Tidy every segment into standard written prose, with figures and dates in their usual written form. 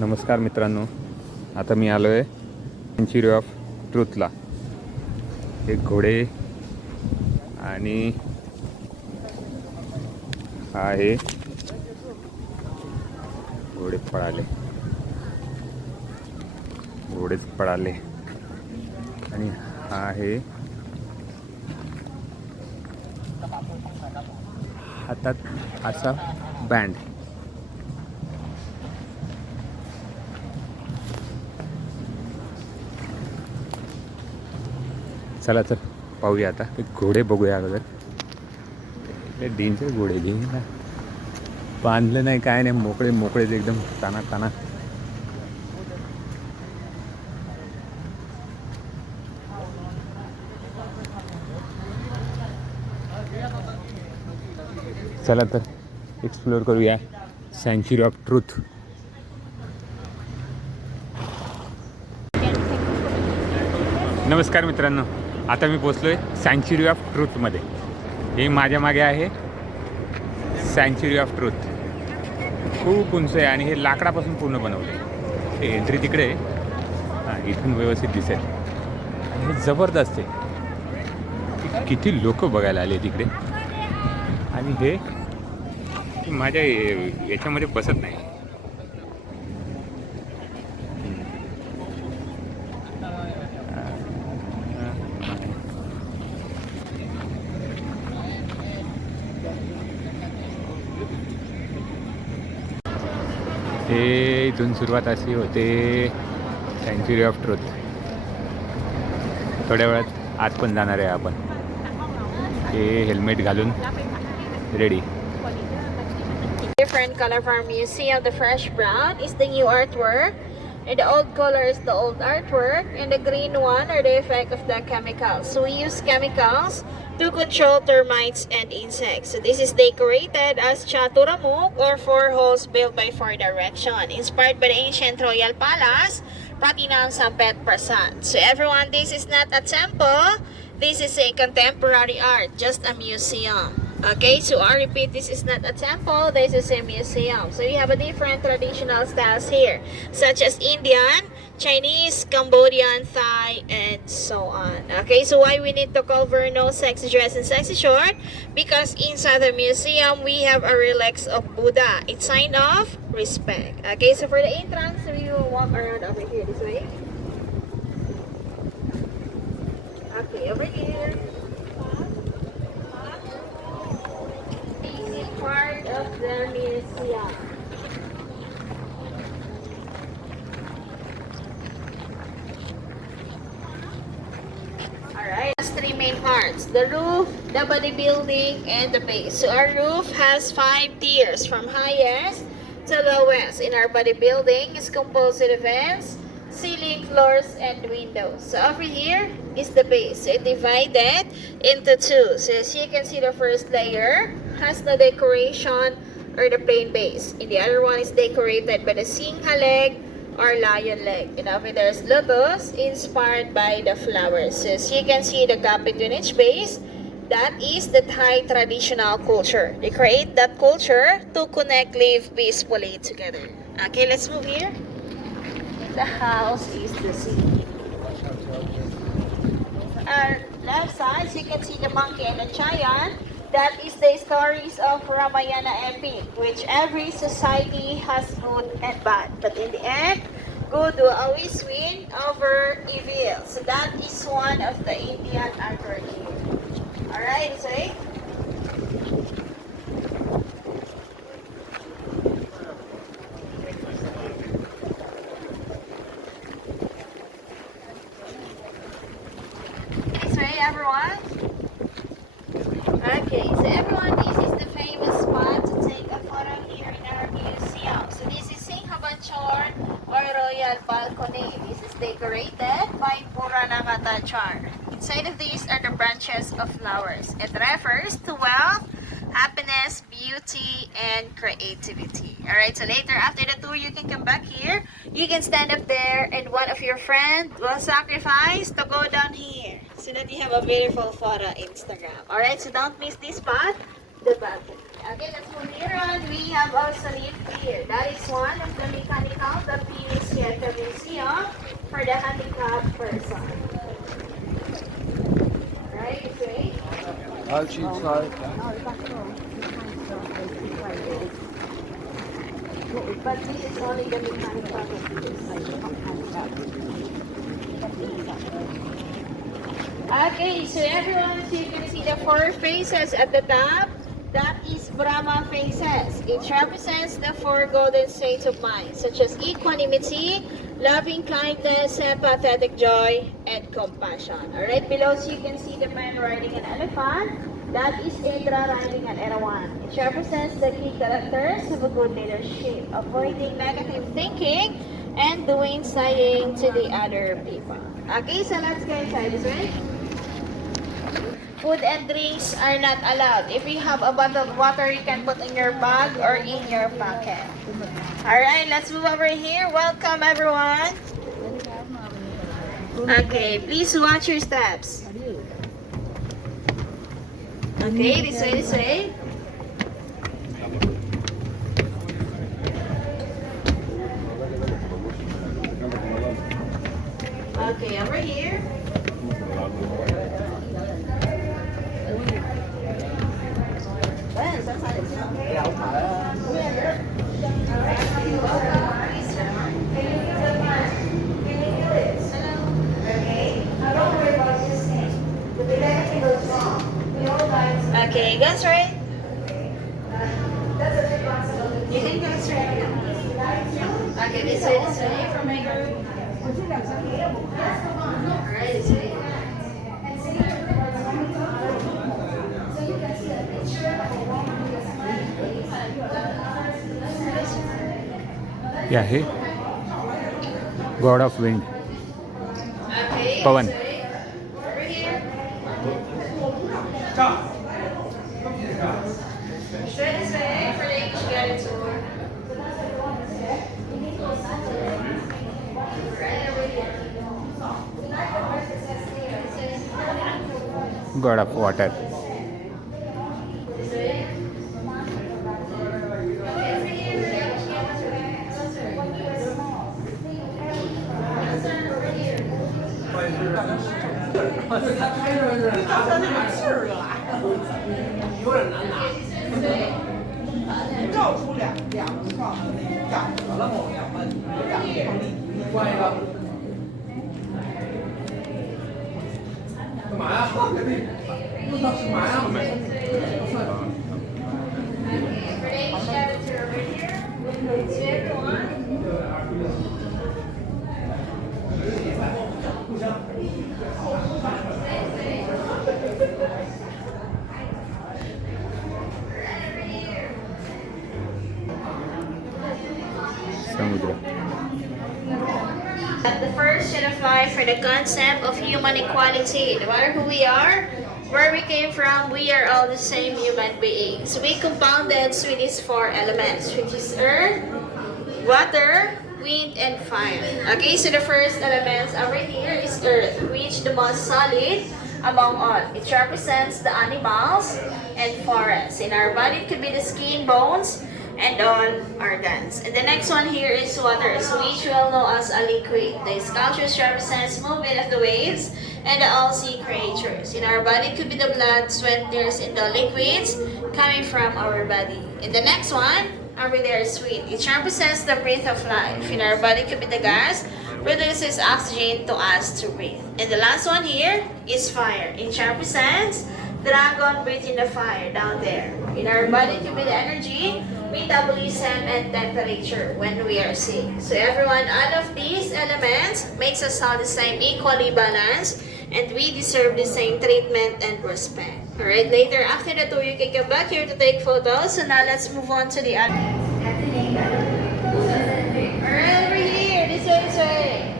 नमस्कार मित्रांनो, आता मी आलो आहे सेंच्युरी ऑफ ट्रूथला. हे घोडे आणि हा आहे घोडे पळाले, घोडेच पळाले. आणि हा आहे हातात असा बँड. चला तर पाहूया. आता ते घोडे बघूया अगोदर. ते डेंजर घोडे घे ना, बांधलं नाही काय नाही, मोकळे मोकळेच एकदम ताना ताना. चला तर एक्सप्लोअर करूया सँच्युरी ऑफ ट्रूथ. नमस्कार मित्रांनो, आता मी पोचलो आहे सँच्युरी ऑफ ट्रूथमध्ये. हे माझ्या मागे आहे सँच्युरी ऑफ ट्रूथ. खूप उंच आहे आणि हे लाकडापासून पूर्ण बनवलं आहे. हे एंट्री तिकडे आहे. हां, इथून व्यवस्थित दिसेल. आणि हे जबरदस्त आहे. किती लोक बघायला आले तिकडे. आणि हे माझ्या याच्यामध्ये बसत नाही. हे इथून सुरुवात अशी होते सँच्युरी ऑफ ट्रूथ. थोड्या वेळात आत पण जाणार आहे आपण. हे हेल्मेट घालून ready. Different color for our museum. The fresh brown is the new artwork, and the old color is the old artwork, and the green one are the effect of the chemicals. So we use chemicals to control termites and insects. So this is decorated as chaturamuk, or four halls built by four direction, inspired by the ancient royal palace, Pratinam Sampet Prasad. So everyone, this is not a temple. This is a contemporary art, just a museum. Okay, so I repeat, this is not a temple, this is a museum. So we have a different traditional styles here, such as Indian, Chinese, Cambodian, Thai, and so on. Okay, so why we need to cover no sexy dress and sexy short? Because inside the museum, we have a relics of Buddha. It's sign of respect. Okay, so for the entrance, we will walk around over here this way. Okay, over here. Part of the museum. Alright, has three main parts: the roof, the body building, and the base. So our roof has 5 tiers from highest to lowest. In our body building is composed of vents, ceiling, floors, and windows. So over here is the base. So it divided into two. So as you can see, the first layer has the decoration or the plain base, and the other one is decorated by the singha leg or lion leg. And over there is lotus inspired by the flowers. So as you can see, the gap between each base, that is the Thai traditional culture. They create that culture to connect, live peacefully together. Okay, let's move here. The house is the sea. Our left side, you can see the monkey and the giant. That is the stories of Ramayana epic, which every society has good and bad. But in the end, good will always win over evil. So that is one of the Indian artwork here. Alright, so this way, everyone. Okay, so everyone, this is the famous spot to take a photo here in our museum. So this is Singhabachor or Royal Balcony. This is decorated by Puranangatachar. Inside of these are the branches of flowers. It refers to wealth, happiness, beauty, and creativity. Alright, so later after the tour, you can come back here. You can stand up there and one of your friends will sacrifice to go down here so that you have a beautiful photo Instagram. Alright, so don't miss this spot, the balcony. Okay, let's move here on. We have also lift here. That is one of the mechanical that for the handicapped person. Right, this way. But this is only the mechanical Okay, so everyone, so you can see the 4 faces at the top. That is Brahma faces. It represents the 4 golden states of mind, such as equanimity, loving kindness, sympathetic joy, and compassion. Alright, below so you can see the man riding an elephant. That is Indra riding an Erawan. It represents the key characters of a good leadership, avoiding negative thinking, and doing saying to the other people. Okay, so let's go inside this way. Food and drinks are not allowed. If you have a bottle of water, you can put in your bag or in your pocket. Alright, let's move over here. Welcome everyone. Okay, please watch your steps. Okay, this way, this way. Okay, over here. Okay, go straight. You can go straight. Okay, this way from my group. Alright, this way. Yeah, he God of Wind. Okay, Pawan. this way. Over here. Straight this way for the English guided tour. Right over here. God of Water. This way. Okay, over here for the English guided tour. Over here. 刚才那个劲儿啊，有点难拿。绕出两个创的那个样子了吗？两个你关一个。干嘛呀？不知道是嘛呀？ For the English guided tour over here. So everyone. Samudra. At the first should apply for the concept of human equality. No matter who we are, where we came from, we are all the same human beings. We compounded with these 4 elements, which is earth, water, wind, and fire. Okay, so the first elements over here is earth, which the most solid among all. It represents the animals and forests. In our body, it could be the skin, bones, and all organs. And the next one here is water, which we all know as a liquid. The sculptures represents movement of the waves and the all sea creatures. In our body, it could be the blood, sweat, tears, and the liquids coming from our body. And the next one, over there is wind. It represents the breath of life. In our body, it could be the gas, produces oxygen to us to breathe. And the last one here is fire. It represents dragon breathing the fire down there. In our body, it could be the energy, metabolism, and temperature when we are sick. So everyone, all of these elements makes us all the same, equally balanced, and we deserve the same treatment and respect. Alright, later after the tour, you can come back here to take photos. So now let's move on to the other. Alright, over here, this way, this way.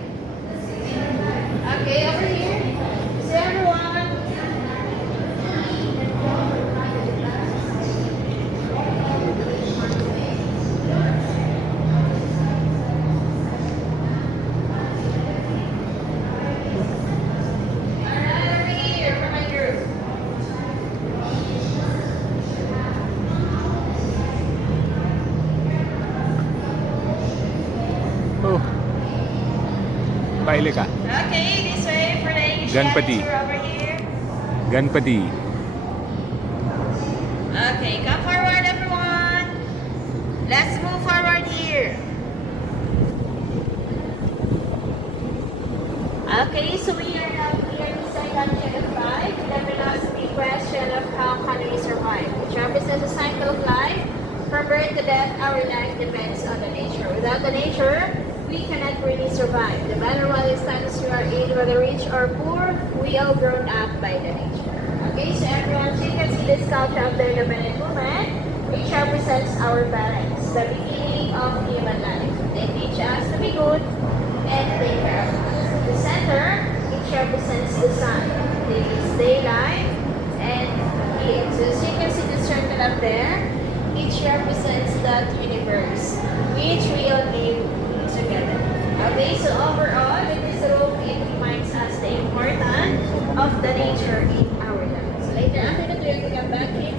Okay, over here. So everyone. पाहिले का? Okay, this way for the Asian Ganpati. tour over here. Ganpati. Okay, come forward everyone. Let's move forward here. Okay, so we are now here inside Chapter 5. Then we'll ask the question of how can we survive, which represents a cycle of life. From birth to death, our life depends on the nature. Without the nature, we cannot really survive. No matter what status you are in, whether rich or poor, we all grown up by the nature. Okay, so everyone, so you can see the sculpture of the independent woman, which represents our parents, the beginning of human life. They teach us to be good and take care of us. The center, which represents the sun. They use daylight and heat. So as you can see the circle up there, each represents that universe, which we all live together. Okay, so overall, with this rope, it reminds us the importance of the nature in our lives. So later after that, we're going to come back in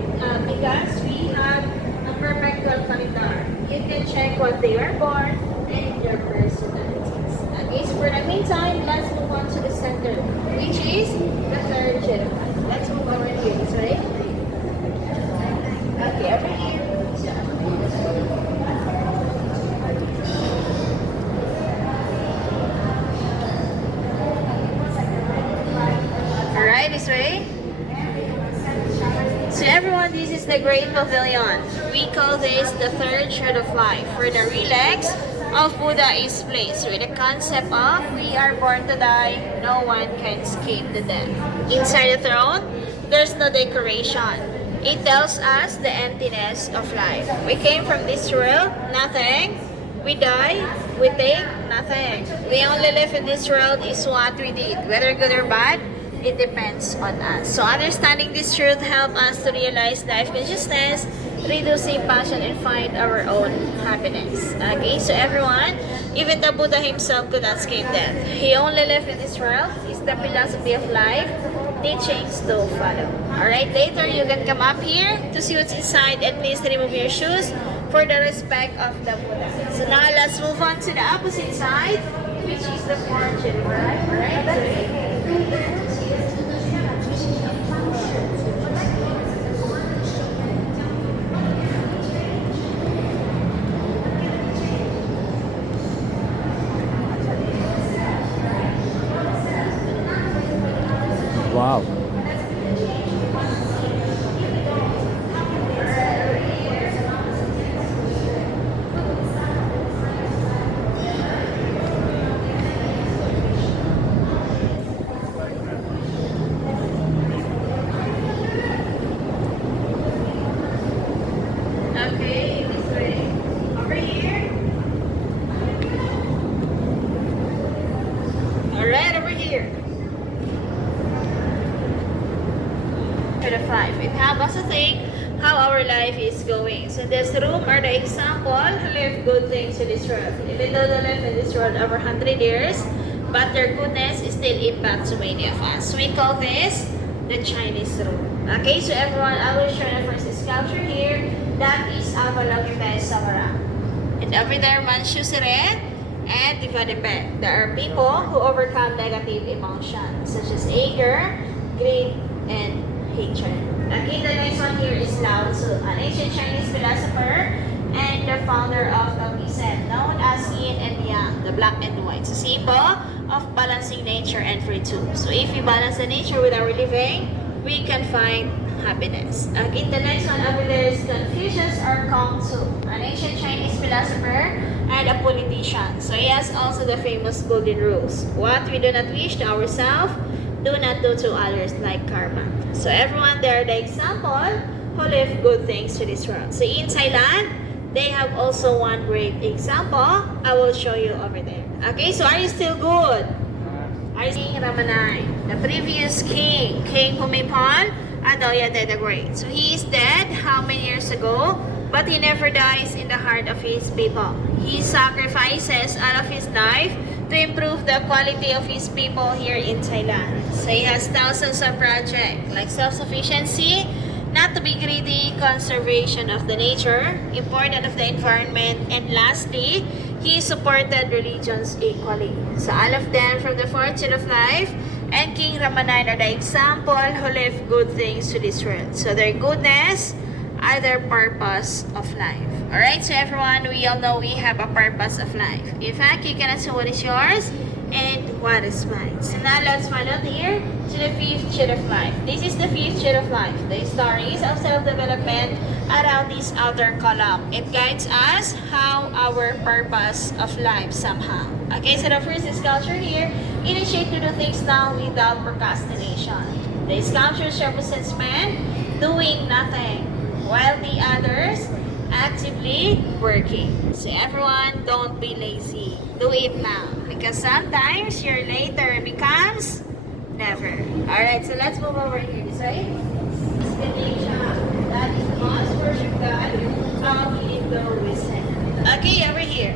because we have a perpetual calendar. You can check what they were born and their personalities. Okay, so for the meantime, let's move on to the center, which is the third Jedi. Let's move over here this way. Okay, over here. Alright, this way. So everyone, this is the Great Pavilion. We call this the third shred of life, where the relics of Buddha is placed with the concept of we are born to die, no one can escape the death. Inside the throne, there's no decoration. It tells us the emptiness of life. We came from this world, nothing. We die, we take nothing. We only live in this world is what we did, whether good or bad. It depends on us. So understanding this truth help us to realize life consciousness, reducing passion, and find our own happiness. Okay, so everyone, even the Buddha himself could not escape death. He only lived in this world. It's the philosophy of life, teachings to follow. Alright, later you can come up here to see what's inside and please remove your shoes for the respect of the Buddha. So now let's move on to the opposite side, which is the fortune. Alright? Wow. Okay, this way. Over here. Alright, over here. For the 5. It helps us to think how our life is going. So this room are the example who live good things in this world. Even though they live in this world over 100 years, but their goodness is still impacts so many of us. We call this the Chinese room. Okay, so everyone, I will show the first sculpture here. That is Avalokiteshvara Samara. And over there, Manshusire and Divadipet. There are people who overcome negative emotions such as anger, greed, and hatred. Okay, the next one here is Lao Tzu, an ancient Chinese philosopher and the founder of Taoism, known as Yin and Yang, the black and white. It's a symbol of balancing nature and virtue. So if we balance the nature with our living, we can find happiness. Okay, the next one over there is Confucius or Kong Tzu, an ancient Chinese philosopher and a politician. So he has also the famous golden rules. What we do not wish to ourselves, do not do to others like karma. So everyone, they are the example who live good things to this world. So in Thailand, they have also one great example. I will show you over there. Okay, so are you still good? Are you King Ramanai, the previous king, King Bhumibol Adolyadej the Great. So he is dead how many years ago? But he never dies in the heart of his people. He sacrifices all of his life to improve the quality of his people here in Thailand. So he has thousands of projects like self-sufficiency, not to be greedy, conservation of the nature, importance of the environment, and lastly, he is supported religions equally. So all of them from the fortune of life and King Ramanan are the example who live good things to this world. So their goodness are their purpose of life. Alright, so everyone, we all know we have a purpose of life. In fact, you can answer what is yours and what is mine. So now let's find out here to the fifth shade of life. This is the fifth shade of life. The stories of self-development around this outer column. It guides us how our purpose of life somehow. Okay, so the first sculpture here, initiate to do things now without procrastination. The sculpture represents man doing nothing, while the others actively working. So everyone, don't be lazy. Do it now. Because sometimes your later becomes never. Alright, so let's move over here. This way. That is the most worship God. How we go listen. Okay, over here.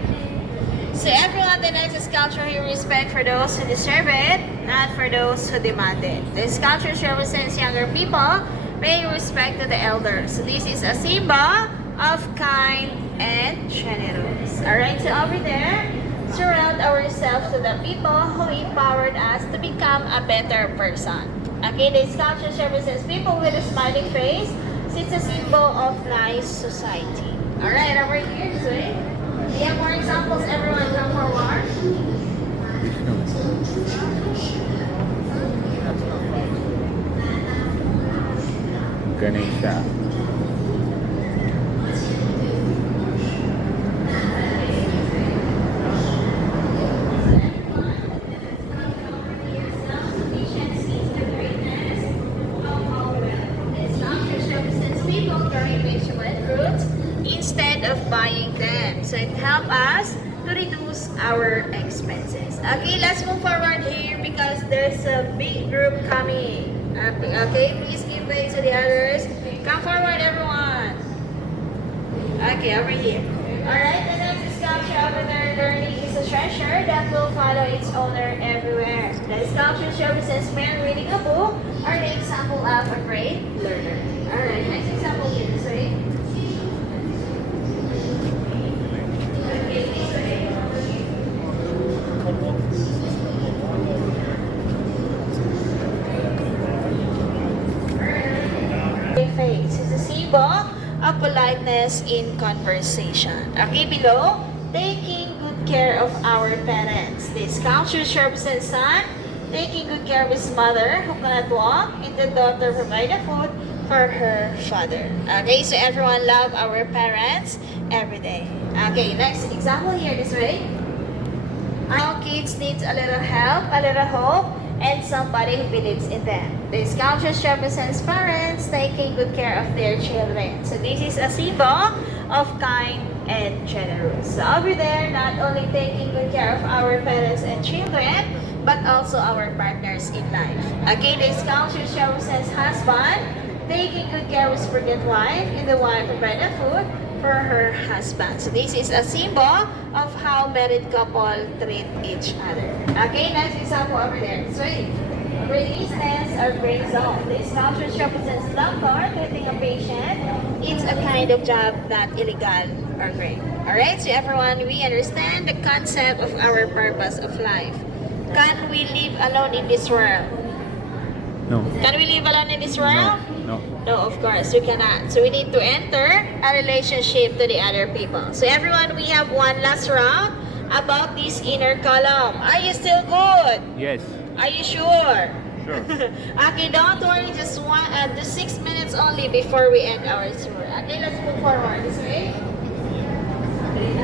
So everyone, the next sculpture here, respect for those who deserve it, not for those who demand it. The sculpture represents younger people paying respect to the elders. So this is a symbol of kind and generous. Alright, so over there, surround ourselves to the people who empowered us to become a better person. Okay, the sculpture represents people with a smiling face. So it's a symbol of nice society. Alright, over here, this way. Do you have more examples? Everyone come forward. Ganesha. Instead of buying them. So it helps us to reduce our expenses. Okay, let's move forward here because there's a big group coming. Okay, please give way to the others. Come forward, everyone. Okay, over here. Alright, the next sculpture over there, learning is a treasure that will follow its owner everywhere. The sculpture represents man reading a book or the example of a great learner. Alright, next example here, this way. Face is a symbol of politeness in conversation. Okay, below, taking good care of our parents. This sculpture represents son taking good care of his mother who cannot walk, and the daughter provide the food for her father. Okay, so everyone love our parents every day. Okay, next example here this way. Our kids need a little help, a little hope, and somebody who believes in them. The sculpture represents parents taking good care of their children. So this is a symbol of kind and generous. So over there, not only taking good care of our parents and children, but also our partners in life. Okay, the sculpture represents husband taking good care of his pregnant wife, and the wife provide the food for her husband. So this is a symbol of how married couple treat each other. Okay, next example over there. This way. Releaseness or brain zone. This sculpture represents doctor treating a patient. It's a kind of job not illegal or great. Alright, so everyone, we understand the concept of our purpose of life. Can we live alone in this world? No. Can we live alone in this world? No. No, of course, we cannot. So we need to enter a relationship to the other people. So everyone, we have one last round about this inner column. Are you still good? Yes. Are you sure? Sure. Okay, don't worry, just 6 minutes only before we end our tour. Okay, let's move forward this way.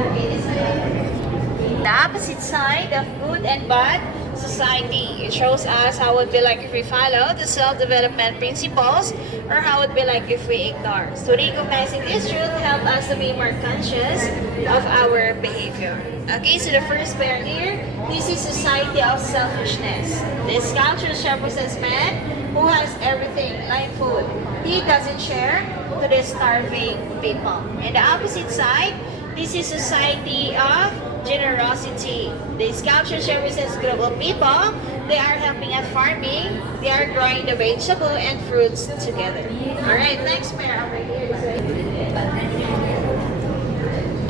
Okay, this way. The opposite side of good and bad society. It shows us how it would be like if we follow the self-development principles or how it would be like if we ignore. So recognizing this truth helps us to be more conscious of our behavior. Okay, so the first pair here, this is society of selfishness. This culture represents man who has everything like food. He doesn't share to the starving people. And the opposite side, this is society of generosity. This culture represents group of people. They are helping at farming. They are growing the vegetable and fruits together. Alright, next pair over here.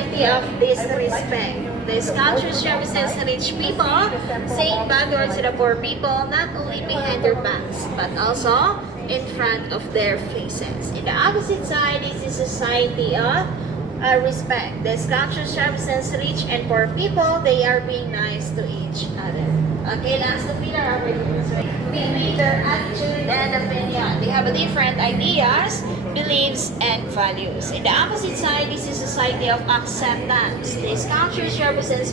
Society of disrespect. These cultures represents rich people saying bad words to the poor people, not only behind their backs, but also in front of their faces. In the opposite side is the society of respect. These cultures represents rich and poor people. They are being nice to each other. Okay, last the pillar over here. So, between their attitude and opinion, they have different ideas, beliefs, and values. In the opposite side is the society of acceptance. These cultures represents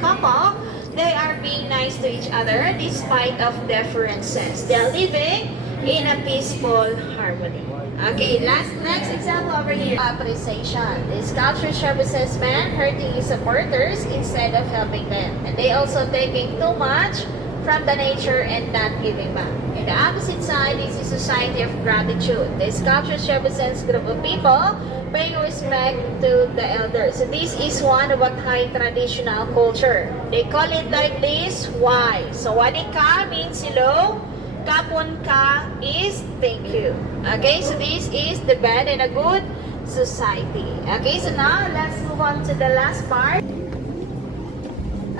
couple. They are being nice to each other despite of differences. They are living in a peaceful harmony. Okay, next example over here. Appreciation. These cultures represents men hurting his supporters instead of helping them. And they also taking too much from the nature and not giving back. In the opposite side is the society of gratitude. These cultures represents group of people paying respect to the elders. So this is one of a Thai traditional culture. They call it like this. Why? So wadika means hello. Kapon ka is thank you. Okay, so this is the bad and a good society. Okay, so now let's move on to the last part.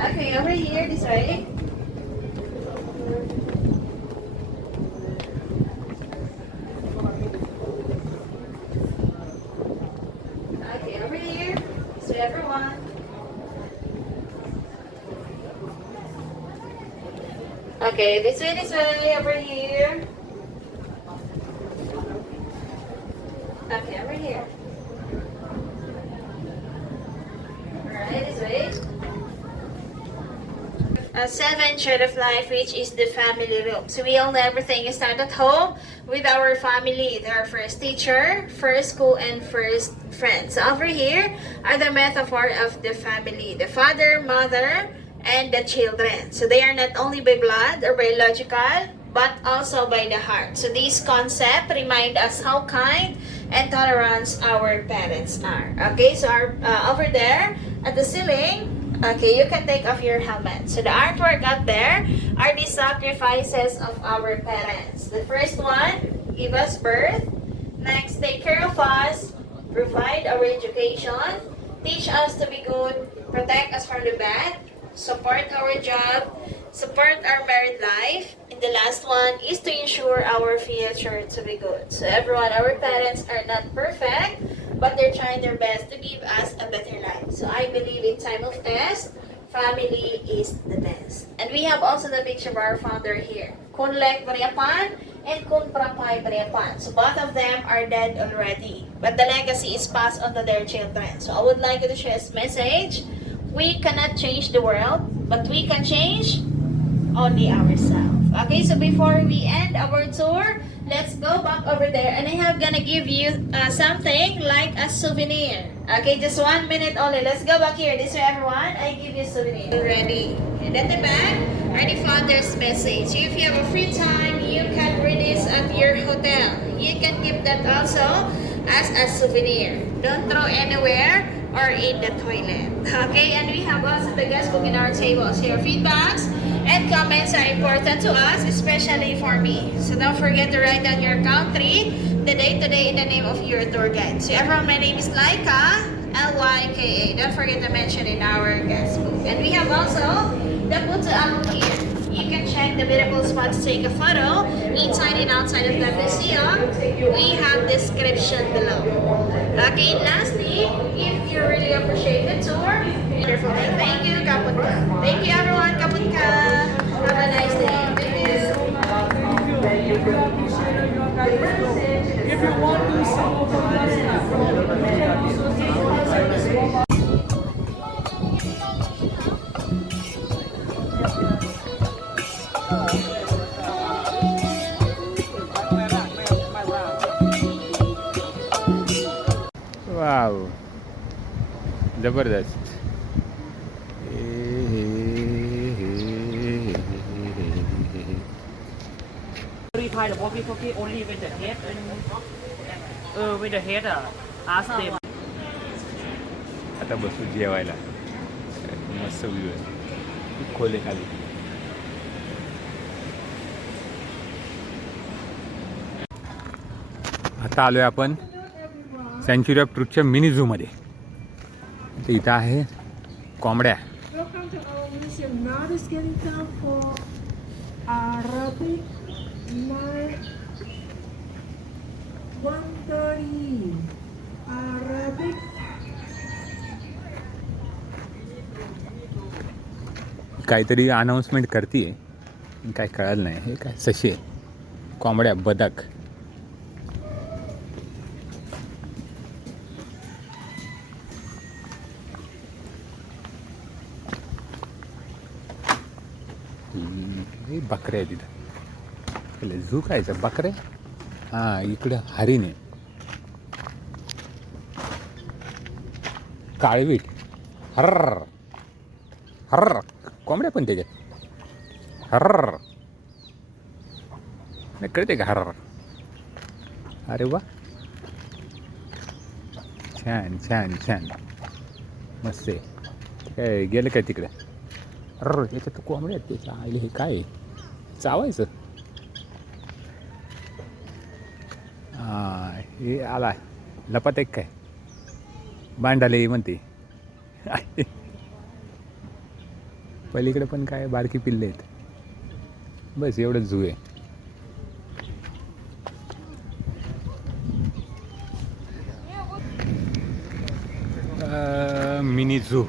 Okay, over here this way. Okay, over here. So everyone. Okay, this way, over here. Okay, over here. Alright, this way. A seventh thread of life, which is the family room. So we all know everything starts at home with our family. Our first teacher, first school, and first friends. So over here are the metaphor of the family. The father, mother, and the children. So they are not only by blood or biological, but also by the heart. So this concept remind us how kind and tolerant our parents are. Okay, so over there at the ceiling, okay, you can take off your helmet. So the artwork up there are the sacrifices of our parents. The first one, give us birth. Next, take care of us, provide our education, teach us to be good, protect us from the bad, support our job, support our married life, and the last one is to ensure our future to be good. So everyone, our parents are not perfect, but they're trying their best to give us a better life. So I believe in time of test, family is the best. And we have also the picture of our founder here, Kun Lek Variapan and Kun Prapay Variapan. So both of them are dead already, but the legacy is passed on to their children. So I would like to share this message. We cannot change the world, but we can change only ourselves. Okay, so before we end our tour, let's go back over there, and I have gonna give you something like a souvenir. Okay, just 1 minute only. Let's go back here. This way, everyone. I give you a souvenir. Ready? And at the back are the founder's message. If you have a free time, you can read this at your hotel. You can keep that also as a souvenir. Don't throw anywhere or in the toilet. Okay, and we have also the guest book in our tables. Your feedbacks and comments are important to us, especially for me. So don't forget to write down your country, the day today in the name of your tour guide. So everyone, my name is Laika, Lyka. Don't forget to mention in our guest book. And we have also the photo album here. You can check the beautiful spot to take a photo inside and outside of the museum. We have description below. Okay, lastly, if you really appreciate the tour, wonderful day. Thank you, Kaput ka. Thank you, everyone. Kaput ka. Have a nice day. Thank you. If you want to some of the वाव, जबरदस्त. Reply the walkie-talkie only with the head and with the head ask them. आता बसू जेवायला. मस्त view आहे, खूप खोले खाली. आता आलोय आपण सँच्युरी ऑफ ट्रूथच्या मिनी झूमध्ये. इथं आहे कोंबड्या. Welcome to our museum. Now it's getting time for Arabic 1:30. Arabic. काहीतरी अनाऊन्समेंट करते काय कळलं नाही. हे काय सशे कोंबड्या बदक हे बकऱ्या आहे तिथं. झू कायचं बकऱ्या. हां इकडं हरिण आहे. काळवीट हर्र हर्र कोंबड्या पण त्याच्यात हर्र नाही कळते का हर्र. अरे वा छान छान छान मस्त आहे. काय गेलं काय तिकडे. अरे याच्यात कोंबड्या आहेत त्याच्या आईले. हे काय चावायचं. हां हे आला लपात एक काय बांडाले म्हणते. पलीकडे पण काय बारकी पिल्ले आहेत. बस एवढंच झू आहे. मिनी झू